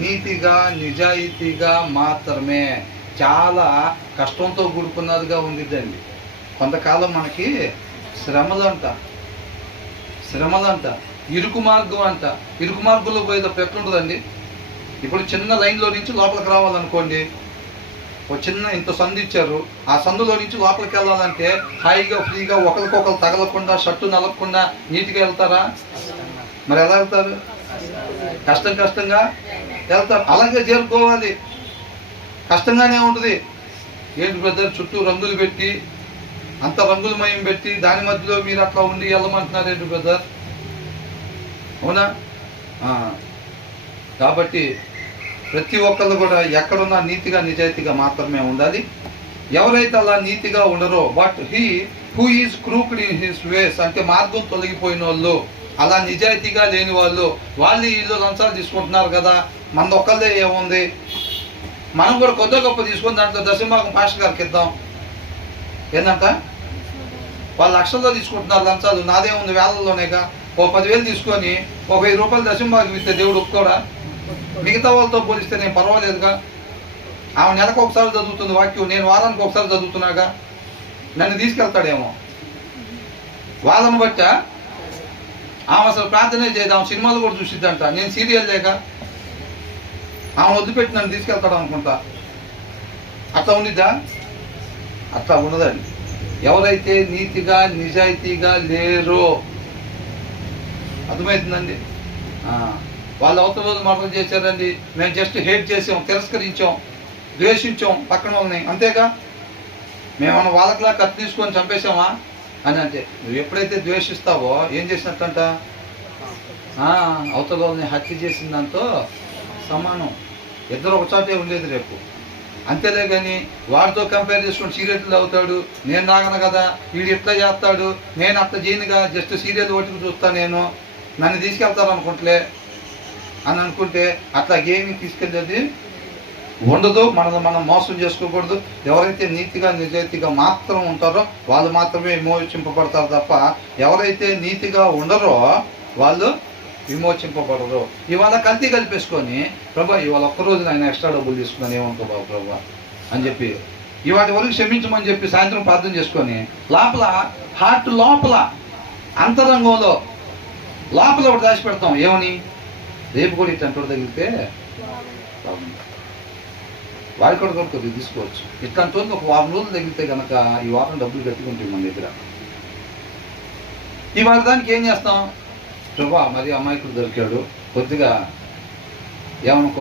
నీతిగా నిజాయితీగా మాత్రమే. చాలా కష్టంతో కూడుకున్నదిగా ఉండిద్దండి. కొంతకాలం మనకి శ్రమలంట, ఇరుకు మార్గం అంట. ఇరుకు మార్గంలో పోయేటప్పుడు ఎట్లుంటుందండి? ఇప్పుడు చిన్న లైన్లో నుంచి లోపలికి రావాలనుకోండి, ఒక చిన్న ఇంత సందు ఇచ్చారు, ఆ సందులో నుంచి లోపలికి వెళ్ళాలంటే హాయిగా ఫ్రీగా ఒకరికొకరు తగలకుండా, షర్టు నలగకుండా నీట్గా వెళ్తారా? మరి ఎలా వెళ్తారు? కష్టంగా వెళ్తారు. అలాగే చేరుకోవాలి, కష్టంగానే ఉంటుంది. ఏంటి బ్రదర్, చుట్టూ రంగులు పెట్టి, అంత రంగులమయం పెట్టి దాని మధ్యలో మీరు అట్లా ఉండి వెళ్ళమంటున్నారు ఏంటి బ్రదర్? అవునా? కాబట్టి ప్రతి ఒక్కళ్ళు కూడా ఎక్కడున్నా నీతిగా నిజాయితీగా మాత్రమే ఉండాలి. ఎవరైతే అలా నీతిగా ఉండరో, but who is crooked in his ways, అంటే మార్గం తొలగిపోయిన వాళ్ళు, అలా నిజాయితీగా లేని వాళ్ళు వీళ్ళు లంచాలు తీసుకుంటున్నారు కదా, మన ఒక్కళ్ళే ఏముంది, మనం కూడా కొద్ది గొప్ప తీసుకుని దాంట్లో దశభాగం పాస్టర్ గారికి ఇద్దాం. ఏంటంట, వాళ్ళు లక్షల్లో తీసుకుంటున్నారు లంచాలు, నాదే ఉంది వేలల్లోనేగా. ఓ 10,000 తీసుకొని ఒక 1000 రూపాయలు దశభాగం ఇస్తే దేవుడు ఒప్పుకోడా? మిగతా వాళ్ళతో పోలిస్తే నేను పర్వాలేదుగా. ఆమె నెలకు ఒకసారి చదువుతుంది వాక్యం, నేను వారానికి ఒకసారి చదువుతున్నాగా. నన్ను తీసుకెళ్తాడేమో. వాళ్ళని బట్ట ఆమె అసలు ప్రార్థనే చేయదు, ఆమె సినిమాలు కూడా చూసిద్దంట. నేను సీరియల్ లేక ఆమె వదిలిపెట్టి నన్ను తీసుకెళ్తాడు అనుకుంటా. అట్లా ఉండిద్దా? అట్లా ఉండదండి. ఎవరైతే నీతిగా నిజాయితీగా లేరో, అర్థమవుతుందండి. వాళ్ళు అవతల రోజు మర్డర్ చేశారండి, మేము జస్ట్ హేట్ చేసాం, తిరస్కరించాం, ద్వేషించాం పక్కన వాళ్ళని, అంతేగా. మేమన్నా వాళ్ళకిలా కత్తి తీసుకొని చంపేశామా అని అంటే, నువ్వు ఎప్పుడైతే ద్వేషిస్తావో ఏం చేసినట్టంట, అవతల వాళ్ళని హత్య చేసిన దాంతో సమానం. ఇద్దరు ఒకచాటే ఉండేది రేపు. అంతేలే కానీ వాడితో కంపేర్ చేసుకుని సీరియట్లు అవుతాడు, నేను తాగను కదా, వీడు ఇట్లా చేస్తాడు, నేను అట్లా చేయనుగా, జస్ట్ సీరియల్ ఒకటికి చూస్తా, నేను నన్ను తీసుకెళ్తారు అనుకుంటలే అని అనుకుంటే అట్లా ఏమీ తీసుకెళ్ళేది ఉండదు. మనం మోసం చేసుకోకూడదు. ఎవరైతే నీతిగా నిజాయితీగా మాత్రం ఉంటారో వాళ్ళు మాత్రమే విమోచింపబడతారు తప్ప, ఎవరైతే నీతిగా ఉండరో వాళ్ళు విమోచింపబడరు. ఇవాళ కల్తీ కలిపేసుకొని, ప్రభా ఇవాళ ఒక్కరోజు ఆయన ఎక్స్ట్రా డబ్బులు తీసుకున్నాను, ఏమనుకో బాబు ప్రభా అని చెప్పి ఇవాటి వరకు క్షమించమని చెప్పి సాయంత్రం ప్రార్థన చేసుకొని, లోపల హార్ట్ లోపల అంతరంగంలో లోపల ఒకటి దాచి పెడతాం. ఏమని? రేపు కూడా ఇట్లాంటి తగిలితే వాడి కూడా కొద్దిగా తీసుకోవచ్చు. ఇట్లాంటి ఒక 1 వారం రోజులు తగిలితే కనుక ఈ వారం డబ్బులు కట్టుకుంటుంది మన దగ్గర. ఇవాళ దానికి ఏం చేస్తాం? ప్రభా మరి అమాయకుడు దొరికాడు, కొద్దిగా ఏమనుకో